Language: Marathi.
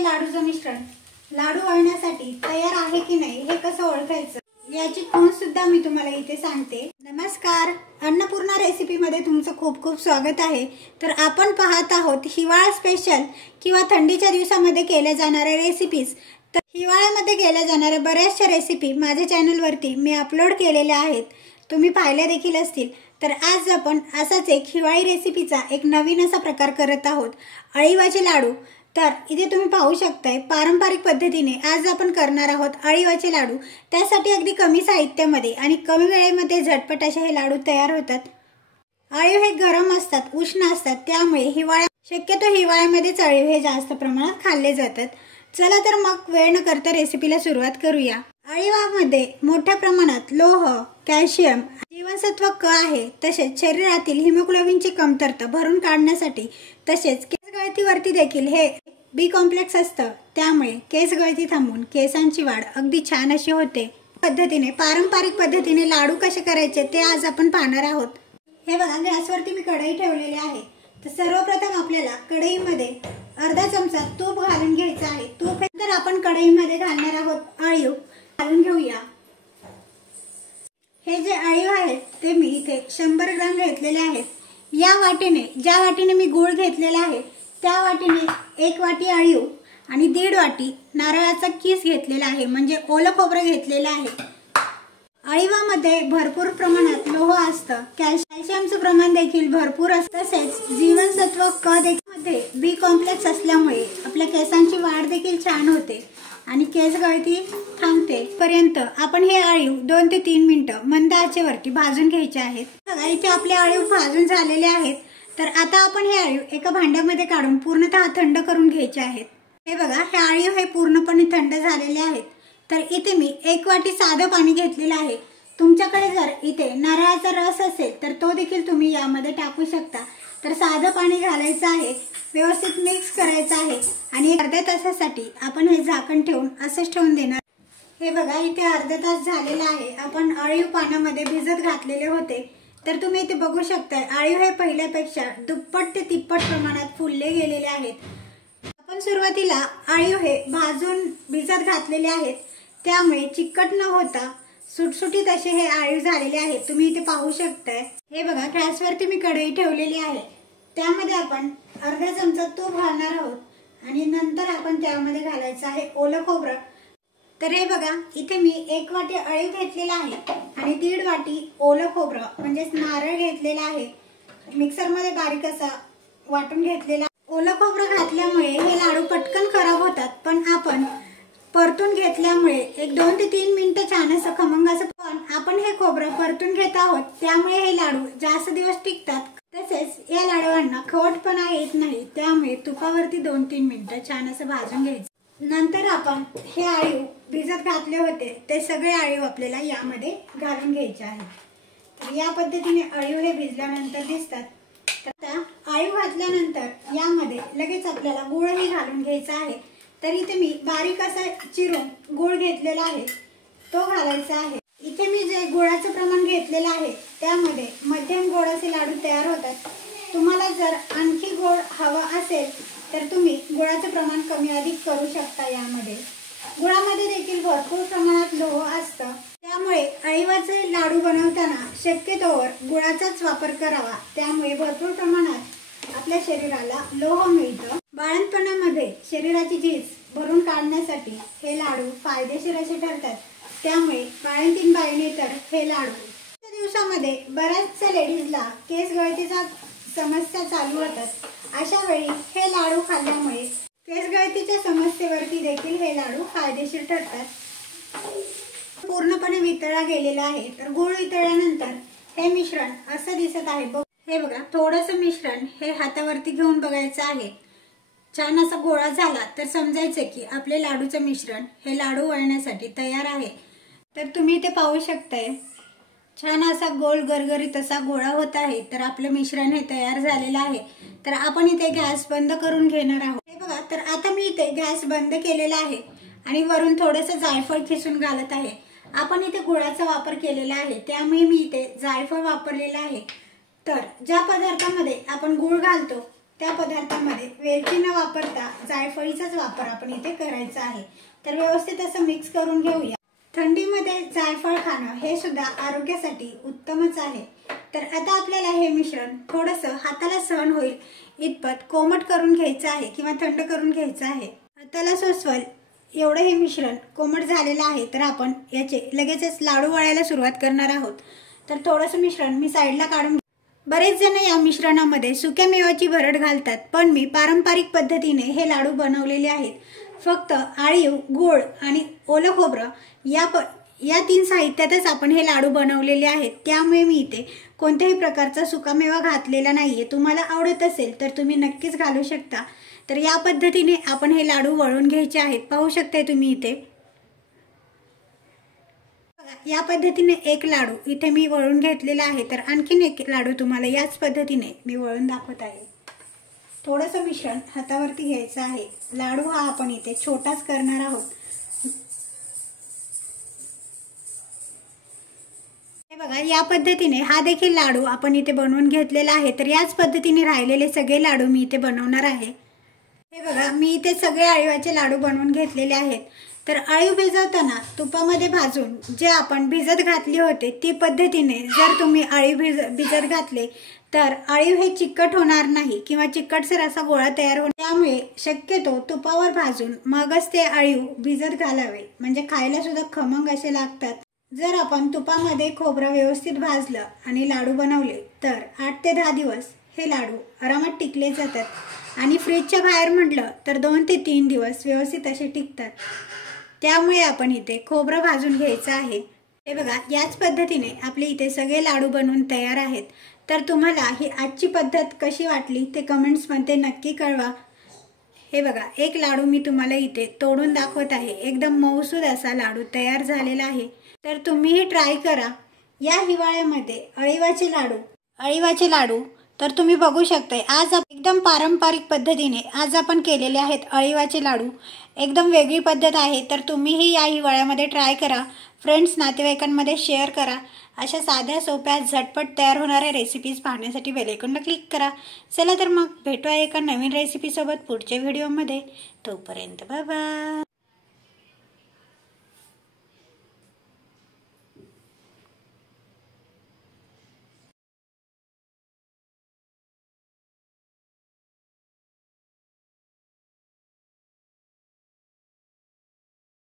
हे लाडूचं मिश्रण लाडू वळण्यासाठी तयार आहे की नाही हे कसं ओळखायचं याची खूण सुद्धा मी तुम्हाला इथे सांगते। नमस्कार, अन्नपूर्णा रेसिपी मध्ये तुमचं खूप खूप स्वागत आहे। तर आपण पाहत आहोत हिवाळा स्पेशल किंवा थंडीच्या दिवसामध्ये केल्या जाणाऱ्या रेसिपीज। तर हिवाळ्यामध्ये केल्या जाणाऱ्या बऱ्याचशा रेसिपी माझ्या चॅनल वरती मी अपलोड केलेल्या आहेत, तुम्ही पाहिल्या देखील असतील। तर आज आपण असाच एक हिवाळी रेसिपीचा एक नवीन असा प्रकार करत आहोत, अळीवाचे लाडू। तर इथे तुम्ही पाहू शकताय पारंपरिक पद्धतीने आज आपण करणार आहोत अळीवाचे लाडू। त्यासाठी अगदी कमी साहित्यामध्ये आणि कमी वेळेमध्ये झटपट असे हे लाडू तयार होतात। अळीव हे गरम असतात, उष्ण असतात, त्यामुळे शक्यतो हिवाळ्यामध्येच अळीव हे जास्त प्रमाणात खाल्ले जातात। चला तर मग वेळ न करता रेसिपीला सुरुवात करूया। अळीवामध्ये मोठ्या प्रमाणात लोह, कॅल्शियम, जीवनसत्व क आहे। तसेच शरीरातील हिमोग्लोबिनची कमतरता भरून काढण्यासाठी तसेच केस गळतीवरती देखील हे बी कॉम्प्लेक्स असतं, त्यामुळे केस गळती थांबून केसांची वाढ अगदी छान अशी होते। पद्धतीने पारंपरिक पद्धतीने लाडू कसे करायचे ते आज आपण पाहणार आहोत। हे बघा, गॅसवरती मी कढई ठेवलेली आहे। तर सर्वप्रथम आपल्याला कढईमध्ये अर्धा चमचा तूप घालून घ्यायचं आहे। तूप नंतर आपण कढईमध्ये घालणार आहोत अळीव, घालून घेऊया। हे जे अळीव आहेत ते मी इथे 100 ग्राम घेतलेले आहेत। या वाटीने, ज्या वाटीने मी गूळ घेतलेला आहे त्या वाटीने 1 वाटी अळीव आणि 1.5 वाटी नारळाचा कीस घेतलेला आहे, म्हणजे ओलं खोबरं घेतलेलं आहे। अळीवामध्ये भरपूर प्रमाणात लोह असतं, कॅल्शियमचं प्रमाण देखील भरपूर असतं, तसेच जीवनसत्व क मध्ये बी कॉम्प्लेक्स असल्यामुळे आपल्या केसांची वाढ देखील छान होते आणि केस गळती थांबते। पर्यंत आपण हे अळीव 2 ते 3 मिनिटं मंद आचेवरती भाजून घ्यायचे आहेत। बघा, इथे आपले अळीव भाजून झालेले आहेत। तर आता आपण हे अळीव एका भांड्यामध्ये काढून पूर्णतः थंड करून घ्यायचे आहेत। हे बघा, हे अळीव हे पूर्णपणे थंड झालेले आहेत। तर इथे मी 1 वाटी साधं पाणी घेतलेलं आहे। तुमच्याकडे जर इथे नारळाचा रस असेल तर तो देखील तुम्ही यामध्ये टाकू शकता। तर साधं पाणी घालायचं आहे, व्यवस्थित मिक्स करायचं आहे आणि अर्ध्या तासासाठी आपण हे झाकण ठेवून असंच ठेवून देणार। हे बघा, इथे अर्धा तास झालेला आहे। आपण अळीव पाण्यामध्ये भिजत घातलेले होते। तर तुम्ही इथे बघू शकता अळीव हे पहिल्यापेक्षा दुप्पट ते तिप्पट प्रमाणात फुलले गेलेले आहेत। आपण सुरुवातीला अळीव हे भाजून भिजत घातलेले आहेत, त्यामुळे चिकट न होता सुटसुटीत असे हे अळीव झालेले आहेत, तुम्ही इथे पाहू शकताय। हे बघा, गॅसवरती मी कढई ठेवलेली आहे, त्यामध्ये आपण अर्धा चमचा तूप घालणार आहोत आणि नंतर आपण त्यामध्ये घालायचं आहे ओलं खोबरं। तर हे बघा, इथे मी 1 वाटी अळीव घेतलेला आहे आणि 1.5 वाटी ओलं खोबरं म्हणजेच नारळ घेतलेला आहे, मिक्सरमध्ये बारीक असा वाटून घेतलेला। ओलं खोबरं घातल्यामुळे हे लाडू पटकन खराब होतात, पण आपण परतून घेतल्यामुळे 1-2 ते 3 मिनिटं छान असं खमंग असं, पण आपण हे खोबरं परतून घेत आहोत त्यामुळे हे लाडू जास्त दिवस टिकतात। तसेच या लाडूंना खवटपणा येत नाही, त्यामुळे तुपावरती 2-3 मिनिटं छान असं भाजून घ्यायचं। नंतर आपण हे अळीव भिजत घातले होते ते सगळे अळीव आपल्याला यामध्ये घालून घ्यायचे आहे। तर या पद्धतीने अळीव हे भिजल्यानंतर दिसतात। तर आता अळीव घातल्यानंतर यामध्ये लगेच आपल्याला गूळही घालून घ्यायचा आहे। तर इथे मी बारीक असा चिरून गूळ घेतलेला आहे, तो घालायचा आहे। इथे मी जे गुळाचं प्रमाण घेतलेलं आहे त्यामध्ये मध्यम गोड असे लाडू तयार होतात। तुम्हाला जर आणखी गोड हवा असेल तर तुम्ही गुळाचं प्रमाण कमी अधिक करू शकता। यामध्ये गुळामध्ये देखील भरपूर प्रमाणात लोह असतं, त्यामुळे अळीवाचे लाडू बनवताना शक्यतोवर गुळाचाच वापर करावा, त्यामुळे भरपूर प्रमाणात आपल्या शरीराला लोह मिळतं। बाळंतपणामध्ये शरीराची झीज भरून काढण्यासाठी हे लाडू फायदेशीर असे ठरतात, त्यामुळे बाळंतीण बाईने तर हे लाडू दिवसामध्ये बऱ्याचशा लेडीजला केस गळतीचा समस्या चालू होतात। अशा वेळी हे लाडू खाल्ल्यामुळे केस गळतीच्या समस्येवरती देखील हे लाडू फायदेशीर ठरतात। पूर्णपणे वितळला गेलेला आहे। तर गूळ वितळल्यानंतर हे मिश्रण असं दिसत आहे। हे बघा, थोडंसं मिश्रण हे हातावरती घेऊन बघायचं आहे। छान असा गोळा झाला तर समजायचं की आपले लाडूचं मिश्रण हे लाडू वळण्यासाठी तयार आहे। तर तुम्ही इथे पाहू शकताय छान असा गोल गरगरीत असा गोळा होत आहे। तर आपलं मिश्रण हे तयार झालेलं आहे। तर आपण इथे गॅस बंद करून घेणार आहोत। हे बघा, तर आता मी इथे गॅस बंद केलेला आहे आणि वरून थोडंसं जायफळ खिसून घालत आहे। आपण इथे गुळाचा वापर केलेला आहे, त्यामुळे मी इथे जायफळ वापरलेला आहे। तर ज्या पदार्थामध्ये आपण गूळ घालतो त्या पदार्थामध्ये वेलची न वापरता जायफळीचाच वापर आपण इथे करायचा आहे। तर व्यवस्थित असं मिक्स करून घेऊया। थंडीमध्ये जायफळ खाणं हे सुद्धा आरोग्यासाठी उत्तमच आहे। तर आता आपल्याला हे मिश्रण थोडंसं हाताला सहन होईल इतपत कोमट करून घ्यायचं आहे किंवा थंड करून घ्यायचं आहे। हाताला सोसवल एवढं हे मिश्रण कोमट झालेलं आहे। तर आपण याचे लगेचच लाडू वळायला सुरुवात करणार आहोत। तर थोडंसं मिश्रण मी साईडला काढून, बरेच जण या मिश्रणामध्ये सुक्या मेवाची भरड घालतात, पण मी पारंपरिक पद्धतीने हे लाडू बनवलेले आहेत। फक्त आळीव, गूळ आणि ओलं खोबरं या 3 साहित्यातच आपण हे लाडू बनवलेले आहेत। त्यामुळे मी इथे कोणत्याही प्रकारचा सुकामेवा घातलेला नाहीये। तुम्हाला आवडत असेल तर तुम्ही नक्कीच घालू शकता। तर या पद्धतीने आपण हे लाडू वळून घ्यायचे आहेत। पाहू शकता तुम्ही इथे या पद्धतीने एक लाडू इथे मी वळून घेतलेला आहे। तर आणखीन एक लाडू तुम्हाला याच पद्धतीने मी वळून दाखवत आहे। थोडंसं मिश्रण हातावरती घ्यायचं आहे। लाडू हा आपण इथे छोटाच करणार आहोत। हे बघा या पद्धतीने हा देखील लाडू आपण इथे बनवून घेतलेला आहे। तर याच पद्धतीने राहिलेले सगळे लाडू मी इथे बनवणार आहे। हे बघा मी इथे सगळे आळीवाचे लाडू बनवून घेतलेले आहेत। तर आळीव भिजवताना तुपामध्ये भाजून जे आपण भिजत घातले होते ती पद्धतीने जर तुम्ही आळीव भिजत घातले तर आळीव हे चिकट होणार नाही किंवा चिकटसर असा गोळा तयार होणार। त्यामुळे शक्यतो तुपावर भाजून मगच ते आळीव भिजत घालावे, म्हणजे खायला सुद्धा खमंग असे लागतात। जर आपण तुपामध्ये खोबरं व्यवस्थित भाजलं आणि लाडू बनवले तर 8 ते 10 दिवस हे लाडू आरामात टिकले जातात आणि फ्रीजच्या बाहेर म्हटलं तर 2 ते 3 दिवस व्यवस्थित असे टिकतात। त्यामुळे आपण इथे खोबरं भाजून घ्यायचं आहे। हे बघा याच पद्धतीने आपले इथे सगळे लाडू बनवून तयार आहेत। तर तुम्हाला ही आजची पद्धत कशी वाटली ते कमेंट्समध्ये नक्की कळवा। हे बघा एक लाडू मी तुम्हाला इथे तोडून दाखवत आहे। एकदम मऊसूद असा लाडू तयार झालेला आहे। तर तुम्हीही ट्राय करा। या हिवाळ्यामध्ये अळीवाचे लाडू तर तुम्ही बघू शकताय आज एकदम पारंपरिक पद्धतीने आज आपण केलेले आहेत अळीवाचे लाडू। एकदम वेगळी पद्धत आहे। तर तुम्हीही या हिवाळ्यामध्ये ट्राय करा। फ्रेंड्स नातेवाईकांमध्ये शेअर करा। अशा साध्या सोप्या झटपट तयार होणाऱ्या रेसिपीज पाहण्यासाठी बेल आयकॉनला क्लिक करा। चला तर मग भेटूया एका नवीन रेसिपी सोबत पुढच्या व्हिडिओमध्ये। तोपर्यंत बाय बाय।